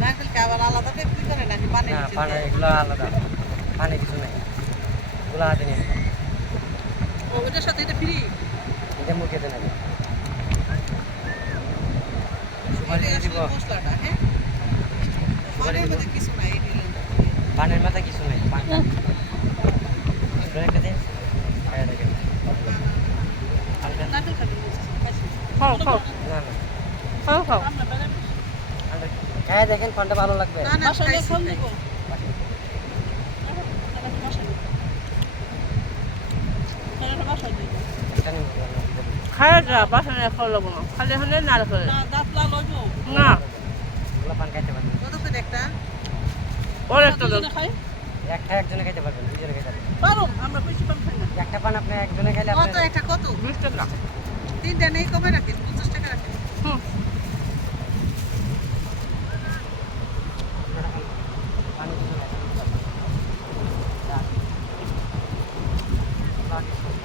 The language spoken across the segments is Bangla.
নারকেলকে আবার আলাদা বিক্রি করে নাকি পানি না পানি এগুলো আলাদা পানি কিছু নাই এগুলো হাতে নিয়ে ওটার সাথে এটা ফ্রি এটা মুখে দেন আগে সুপারি দিব মশলাটা হ্যাঁ পানির মধ্যে কিছু নাই পানির মাথা কিছু নাই একটা দিন নারকেল খাবি খাও খাও না না খাও খাও হ্যাঁ দেখেন কোনটা ভালো লাগবে না না মশলা খাইছি কম নাই। দেবো খায় যা বাসনে খাওয়া লাগবো না খালি হলে নারকেল না এগুলো পান খাইতে পারবেন কত করে একটা ওর একটা দাও একটা একজনে খাইতে পারবেন দুজনে খাইতে পারবেন পারো আমরা বেশি পান খাই না একটা পান আপনি একজনে খাইলে কত আপনি একটা কত 20 টাকা তিনটা নেই কমে রাখেন 50 টাকা রাখেন হুম পানি কিছু নাই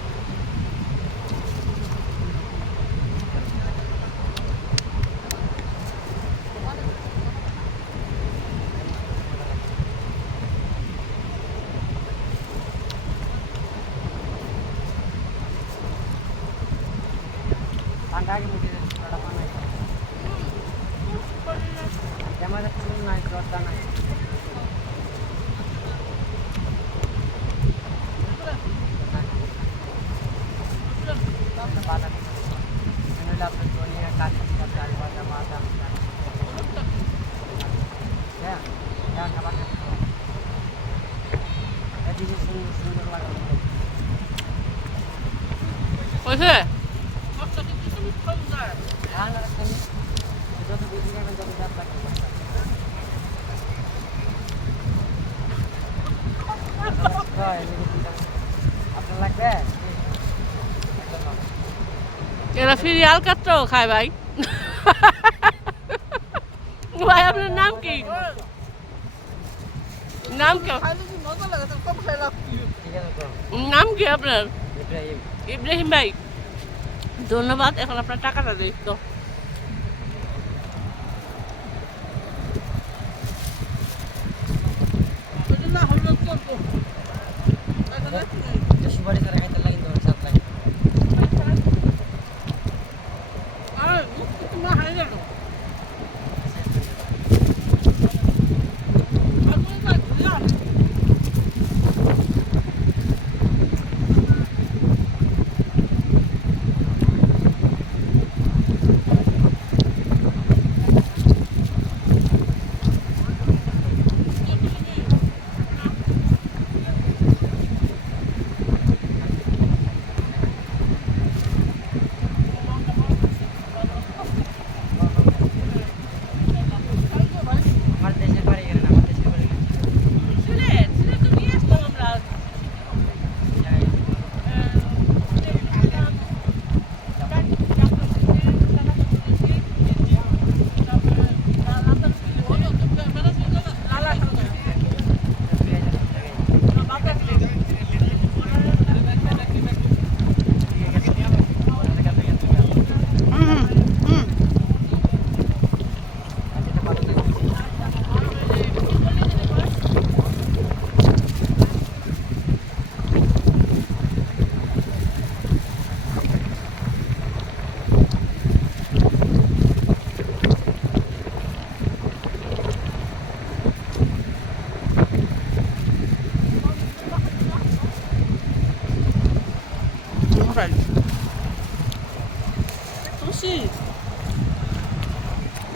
পানটা আগে মুখে ছোটটা পান নাই যেমন চুল নাই দরজা নাই বাদাম এগুলো আপনার ধনিয়া কাঁচা চাল ভাজা বাদাম হ্যাঁ হ্যাঁ খাবার এদিকে সুন্দর লাগানো হয়েছে ধান আর তেমনি যত বেশি খাবেন তত দাঁত লাগবে আপনার লাগবে এরা সিরিয়াল কাটতো খায় ভাই ভাই আপনার নাম কি নাম কি মজা লাগে তো কম খাইলাম ঠিক আছে তো নাম কি আপনার ইব্রাহিম ইব্রাহিম ভাই ধন্যবাদ এখন আপনার টাকাটা দিই তো না হলো করবো সুপারি ছাড়া খাইতে লাগে তো সাত লাগে আর তুমি হাই গেল আমার দেশের বাড়ি গেলেন আমার দেশের বাড়ি গেলেন সিলেট সিলেট তো নিয়ে আসলাম আমরা Right.